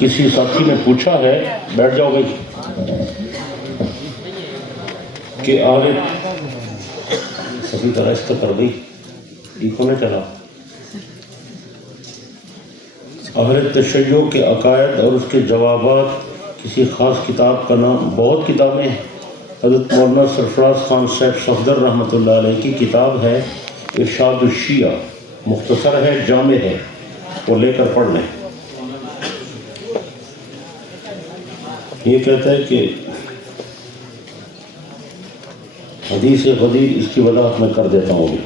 کسی ساتھی نے پوچھا ہے، بیٹھ جاؤ بھائی، کہ سبھی طرح اس کا کر گئی ٹھیک ہونے چلا اہل تشیع کے عقائد اور اس کے جوابات کسی خاص کتاب کا نام، بہت کتابیں ہیں. حضرت مولانا سرفراز خان صاحب صفدر رحمۃ اللہ علیہ کی کتاب ہے ارشاد الشیعہ، مختصر ہے، جامع ہے، وہ لے کر پڑھ لیں. یہ کہتا ہے کہ حدیث غدیر، اس کی وضاحت میں کر دیتا ہوں.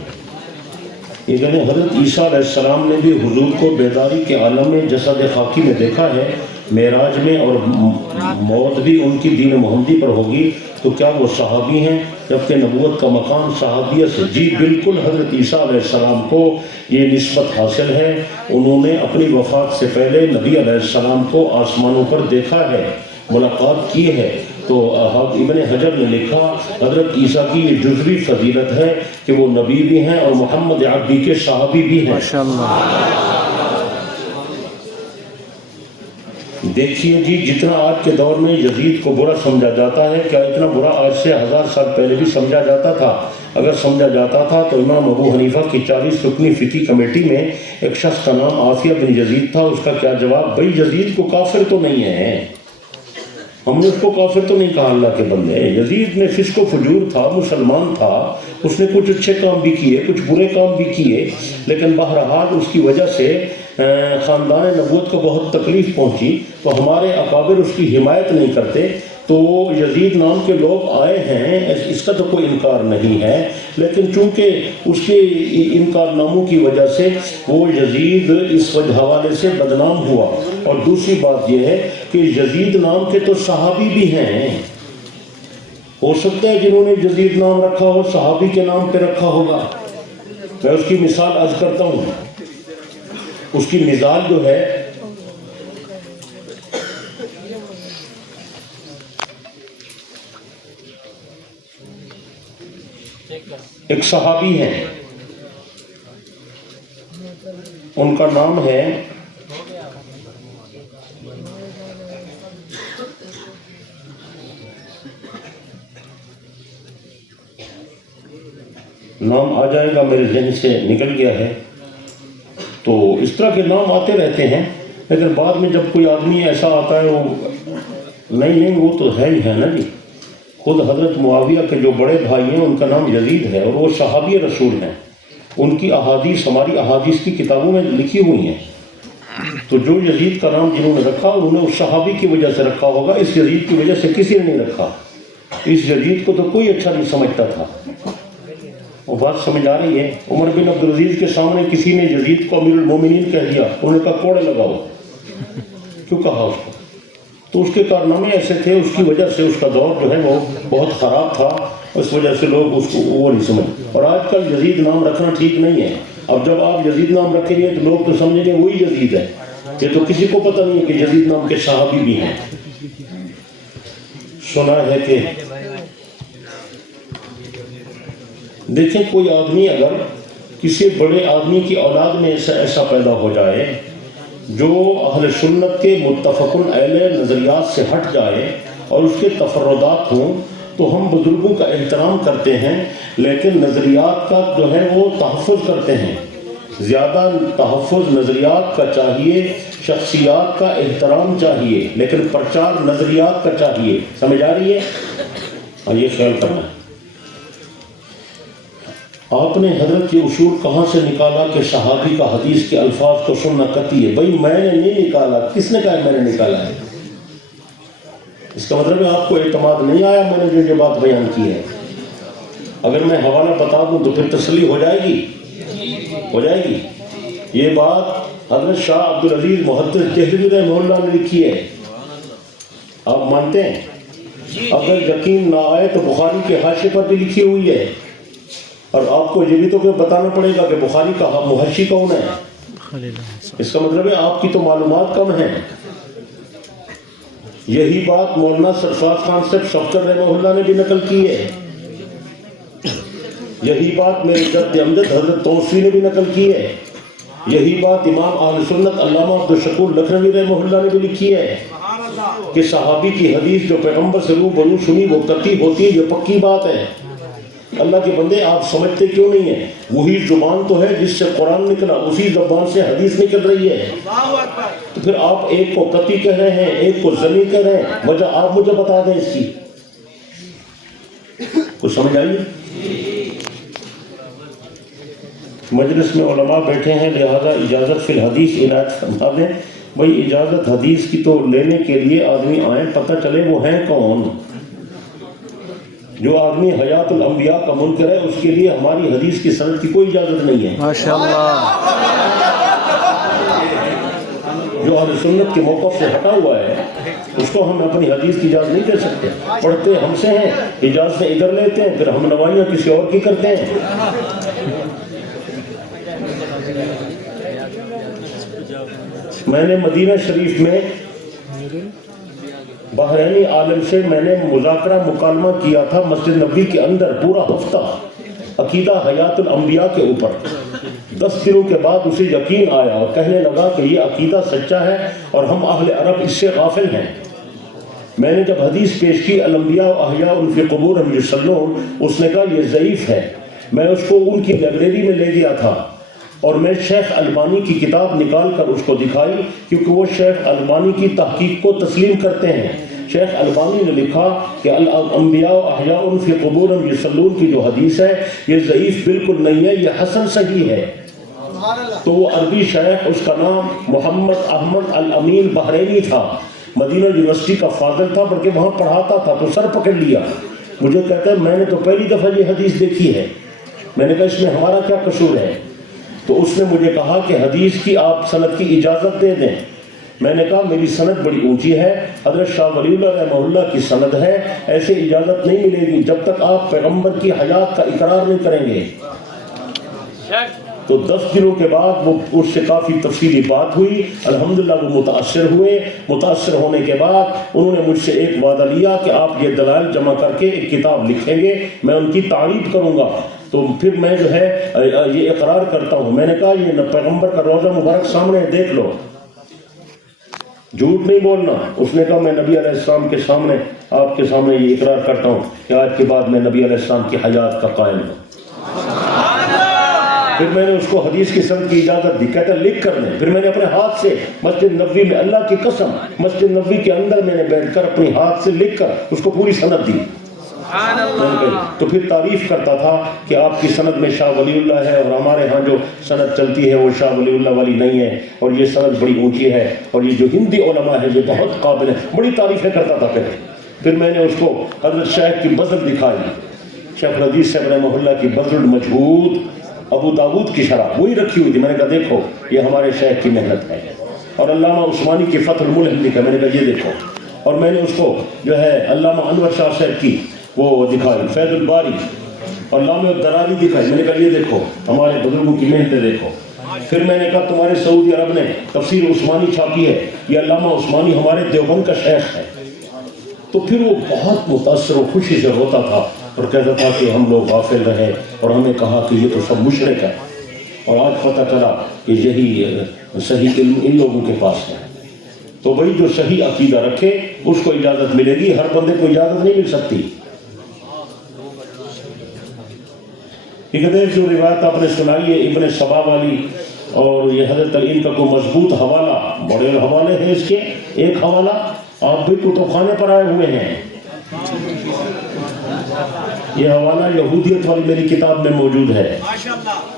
یہ کہتے ہیں حضرت عیسیٰ علیہ السلام نے بھی حضور کو بیداری کے عالم میں جسد خاکی میں دیکھا ہے، معراج میں، اور موت بھی ان کی دین محمدی پر ہوگی. تو کیا وہ صحابی ہیں جبکہ نبوت کا مقام صحابیت سے؟ جی بالکل، حضرت عیسیٰ علیہ السلام کو یہ نسبت حاصل ہے. انہوں نے اپنی وفات سے پہلے نبی علیہ السلام کو آسمانوں پر دیکھا ہے، ملاقات کی ہے. تو ابن حجر نے لکھا حضرت عیسیٰ کی یہ جزوی فضیلت ہے کہ وہ نبی بھی ہیں اور محمد عربی کے صحابی بھی ہیں. دیکھیے جی، جتنا آج کے دور میں یزید کو برا سمجھا جاتا ہے، کیا اتنا برا آج سے 1000 سال پہلے بھی سمجھا جاتا تھا؟ اگر سمجھا جاتا تھا تو امام ابو حنیفہ کی 40 رکنی فقہی کمیٹی میں ایک شخص کا نام عافیہ بن یزید تھا. اس کا کیا جواب؟ بھئی یزید کو کافر تو نہیں ہے، ہم نے اس کو کافر تو نہیں کہا، اللہ کے بندے. یزید میں فسق و فجور تھا، مسلمان تھا، اس نے کچھ اچھے کام بھی کیے، کچھ برے کام بھی کیے، لیکن بہرحال اس کی وجہ سے خاندان نبوت کو بہت تکلیف پہنچی. تو ہمارے اکابر اس کی حمایت نہیں کرتے. تو یزید نام کے لوگ آئے ہیں، اس کا تو کوئی انکار نہیں ہے، لیکن چونکہ اس کے انکار ناموں کی وجہ سے وہ یزید اس وجہ حوالے سے بدنام ہوا. اور دوسری بات یہ ہے کہ یزید نام کے تو صحابی بھی ہیں. ہو سکتا ہے جنہوں نے یزید نام رکھا ہو صحابی کے نام پہ رکھا ہوگا. میں اس کی مثال عرض کرتا ہوں. اس کی مثال جو ہے، ایک صحابی ہیں، ان کا نام ہے نام آ جائے گا، میرے ذہن سے نکل گیا ہے. تو اس طرح کے نام آتے رہتے ہیں، لیکن بعد میں جب کوئی آدمی ایسا آتا ہے وہ نہیں وہ تو ہے ہی ہے نا جی. خود حضرت معاویہ کے جو بڑے بھائی ہیں ان کا نام یزید ہے اور وہ صحابی رسول ہیں. ان کی احادیث ہماری احادیث کی کتابوں میں لکھی ہوئی ہیں. تو جو یزید کا نام جنہوں نے رکھا انہوں نے اس صحابی کی وجہ سے رکھا ہوگا، اس یزید کی وجہ سے کسی نے نہیں رکھا. اس یزید کو تو کوئی اچھا نہیں سمجھتا تھا. وہ بات سمجھ آ رہی ہے؟ عمر بن عبدالعزیز کے سامنے کسی نے یزید کو امیر المومنین کہہ دیا، انہوں نے کہا کوڑے لگاؤ. کیوں کہا اس کو؟ تو اس کے کارنامے ایسے تھے، اس کی وجہ سے اس کا دور جو ہے وہ بہت خراب تھا، اس وجہ سے لوگ اس کو وہ نہیں سمجھتے. اور آج کل یزید نام رکھنا ٹھیک نہیں ہے. اب جب آپ یزید نام رکھیں گے تو لوگ تو سمجھیں گے وہی یزید ہے. یہ تو کسی کو پتہ نہیں ہے کہ یزید نام کے صحابی بھی ہیں. سنا ہے کہ دیکھیں کوئی آدمی اگر کسی بڑے آدمی کی اولاد میں ایسا پیدا ہو جائے جو اہل سنت کے متفقن علیہ نظریات سے ہٹ جائے اور اس کے تفردات ہوں تو ہم بزرگوں کا احترام کرتے ہیں، لیکن نظریات کا جو ہے وہ تحفظ کرتے ہیں. زیادہ تحفظ نظریات کا چاہیے، شخصیات کا احترام چاہیے، لیکن پرچار نظریات کا چاہیے. سمجھ آ رہی ہے؟ اور یہ خیال کرنا ہے. آپ نے حضرت کے اصول کہاں سے نکالا کہ صحابی کا حدیث کے الفاظ کو سننا قطعی ہے؟ بھائی میں نے نہیں نکالا. کس نے کہا میں نے نکالا ہے؟ اس کا مطلب ہے آپ کو اعتماد نہیں آیا میں نے جو یہ بات بیان کی ہے. اگر میں حوالہ بتا دوں تو پھر تسلی ہو جائے گی، ہو جائے گی. یہ بات حضرت شاہ عبدالعزیز محدث دہلوی رحمہ اللہ نے لکھی ہے. آپ مانتے ہیں؟ اگر یقین نہ آئے تو بخاری کے حاشیے پر بھی لکھی ہوئی ہے. اور آپ کو یہ بھی تو بتانا پڑے گا کہ بخاری کا محشی کون ہے. اس کا مطلب ہے آپ کی تو معلومات کم ہیں. یہی بات مولانا سرفراز خان صاحب صفدر رحمہ اللہ نے بھی نقل کی ہے. یہی بات میرے جد امجد حضرت توسیع نے بھی نقل کی ہے. یہی بات امام اہل سنت علامہ عبدالشکور لکھنوی رحمہ اللہ نے بھی لکھی ہے کہ صحابی کی حدیث جو پیغمبر سے روبرو سنی وہ قطعی ہوتی ہے، یہ پکی بات ہے۔ اللہ کے بندے آپ سمجھتے کیوں نہیں ہیں؟ وہی زبان تو ہے جس سے قرآن نکلا، اسی زبان سے حدیث نکل رہی ہے، تو پھر آپ ایک کو قطعی کہہ رہے ہیں، ایک کو ضمی کہہ رہے ہیں، وجہ آپ مجھے بتا دیں اس کی، کچھ سمجھ آئیے؟ مجلس میں علماء بیٹھے ہیں، لہذا اجازت فی الحدیث عنایت فرما دیں۔ بھئی اجازت حدیث کی تو لینے کے لیے آدمی آئیں، پتہ چلے وہ ہیں کون۔ جو آدمی حیات الانبیاء کا منکر ہے اس کے لیے ہماری حدیث کی سند کی کوئی اجازت نہیں ہے۔ ماشاءاللہ۔ جو اہل سنت کے موقف سے ہٹا ہوا ہے اس کو ہم اپنی حدیث کی اجازت نہیں دے سکتے۔ پڑھتے ہم سے ہیں، اجازت ادھر لیتے ہیں، پھر ہم نوائیاں کسی اور کی کرتے ہیں۔ میں نے مدینہ شریف میں بحرینی عالم سے میں نے مذاکرہ مکالمہ کیا تھا مسجد نبوی کے اندر پورا ہفتہ عقیدہ حیات الانبیاء کے اوپر۔ 10 دنوں کے بعد اسے یقین آیا اور کہنے لگا کہ یہ عقیدہ سچا ہے اور ہم اہل عرب اس سے غافل ہیں۔ میں نے جب حدیث پیش کی الانبیاء احیاء فی قبورہم یصلون، اس نے کہا یہ ضعیف ہے۔ میں اس کو ان کی لائبریری میں لے گیا تھا اور میں شیخ البانی کی کتاب نکال کر اس کو دکھائی، کیونکہ وہ شیخ البانی کی تحقیق کو تسلیم کرتے ہیں۔ شیخ البانی نے لکھا کہ الانبیاء احیاء فی قبورہم یصلون کی جو حدیث ہے یہ ضعیف بالکل نہیں ہے، یہ حسن صحیح ہے۔ تو وہ عربی شیخ، اس کا نام محمد احمد الامین بحرینی تھا، مدینہ یونیورسٹی کا فاضل تھا، بلکہ وہاں پڑھاتا تھا، تو سر پکڑ لیا۔ مجھے کہتا ہے میں نے تو پہلی دفعہ یہ حدیث دیکھی ہے۔ میں نے کہا اس میں ہمارا کیا قصور ہے؟ تو اس نے مجھے کہا کہ حدیث کی آپ سند کی اجازت دے دیں۔ میں نے کہا میری سند بڑی اونچی ہے، حضرت شاہ ولی اللہ رحمہ اللہ کی سند ہے، ایسے اجازت نہیں ملے گی جب تک آپ پیغمبر کی حیات کا اقرار نہیں کریں گے۔ تو 10 دنوں کے بعد وہ اس سے کافی تفصیلی بات ہوئی، الحمدللہ وہ متاثر ہوئے۔ متاثر ہونے کے بعد انہوں نے مجھ سے ایک وعدہ لیا کہ آپ یہ دلائل جمع کر کے ایک کتاب لکھیں گے، میں ان کی تعریف کروں گا، تو پھر میں جو ہے یہ اقرار کرتا ہوں۔ میں نے کہا یہ پیغمبر کا روضہ مبارک سامنے ہے، دیکھ لو، جھوٹ نہیں بولنا۔ اس نے کہا میں نبی علیہ السلام کے سامنے، آپ کے سامنے یہ اقرار کرتا ہوں کہ آج کے بعد میں نبی علیہ السلام کی حیات کا قائل ہوں۔ پھر میں نے اس کو حدیث کی سند کی اجازت دی، کہتا لکھ کر دیں۔ پھر میں نے اپنے ہاتھ سے مسجد نبوی میں، اللہ کی قسم، مسجد نبوی کے اندر میں نے بیٹھ کر اپنے ہاتھ سے لکھ کر اس کو پوری سند دی۔ تو پھر تعریف کرتا تھا کہ آپ کی سند میں شاہ ولی اللہ ہے، اور ہمارے ہاں جو سند چلتی ہے وہ شاہ ولی اللہ والی نہیں ہے، اور یہ سند بڑی اونچی ہے، اور یہ جو ہندی علماء ہے یہ بہت قابل ہے، بڑی تعریفیں کرتا تھا۔ پھر میں نے اس کو حضرت شیخ کی بذل دکھائی، شیخ الحدیث صاحب رحمہ اللہ کی بذل المجہود، ابو داود کی شرح وہی رکھی ہوئی تھی۔ میں نے کہا دیکھو یہ ہمارے شیخ کی محنت ہے، اور علامہ عثمانی کی فتح الملہم لکھا، میں نے کہا یہ دیکھو، اور میں نے اس کو جو ہے علامہ انور شاہ صاحب کی وہ دکھائی فیض الباری، اور علامہ الدراری دکھائی، میں نے کہا یہ دیکھو ہمارے بزرگوں کی محنتیں دیکھو۔ پھر میں نے کہا تمہارے سعودی عرب نے تفسیر عثمانی چھاپی ہے، یہ علامہ عثمانی ہمارے دیوبند کا شیخ ہے۔ تو پھر وہ بہت متاثر و خوشی سے ہوتا تھا اور کہتا تھا کہ ہم لوگ غافل رہے اور ہمیں کہا کہ یہ تو سب مشرک ہے، اور آج پتہ چلا کہ یہی صحیح علم ان لوگوں کے پاس ہے۔ تو وہی جو صحیح عقیدہ رکھے اس کو اجازت ملے گی، ہر بندے کو اجازت نہیں مل سکتی۔ ایک جو روایت آپ نے سنائی ہے ابن سبا والی، اور یہ حضرت علی کا کوئی مضبوط حوالہ، بڑے حوالے ہیں اس کے، ایک حوالہ آپ بھی کتب خانے پر آئے ہوئے ہیں، یہ حوالہ یہودیت والی میری کتاب میں موجود ہے،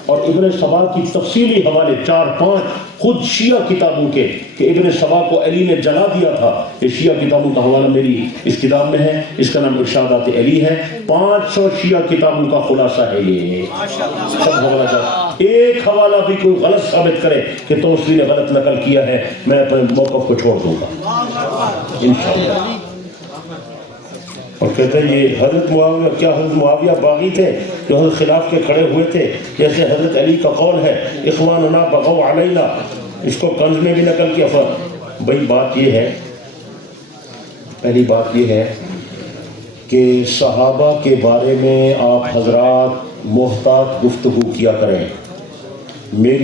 اور ابن سبا کی تفصیلی حوالے 4-5 خود شیعہ کتابوں کے، کہ ابن سبا کو علی نے جلا دیا تھا، یہ شیعہ کتابوں کا حوالہ میری اس کتاب میں ہے، اس کا نام ارشادات علی ہے، 500 شیعہ کتابوں کا خلاصہ ہے یہ سب حوالہ کا۔ ایک حوالہ بھی کوئی غلط ثابت کرے کہ توسری نے غلط نقل کیا ہے، میں اپنے موقف کو چھوڑ دوں گا انشاءاللہ۔ اور کہتے ہیں یہ حضرت معاویہ، کیا حضرت معاویہ باغی تھے جو حضرت خلاف کے کھڑے ہوئے تھے؟ جیسے حضرت علی کا قول ہے اخواننا بغوا علینا، اس کو کنز میں بھی نقل کیا۔ بھئی بات یہ ہے، پہلی بات یہ ہے کہ صحابہ کے بارے میں آپ حضرات محتاط گفتگو کیا کریں۔ میری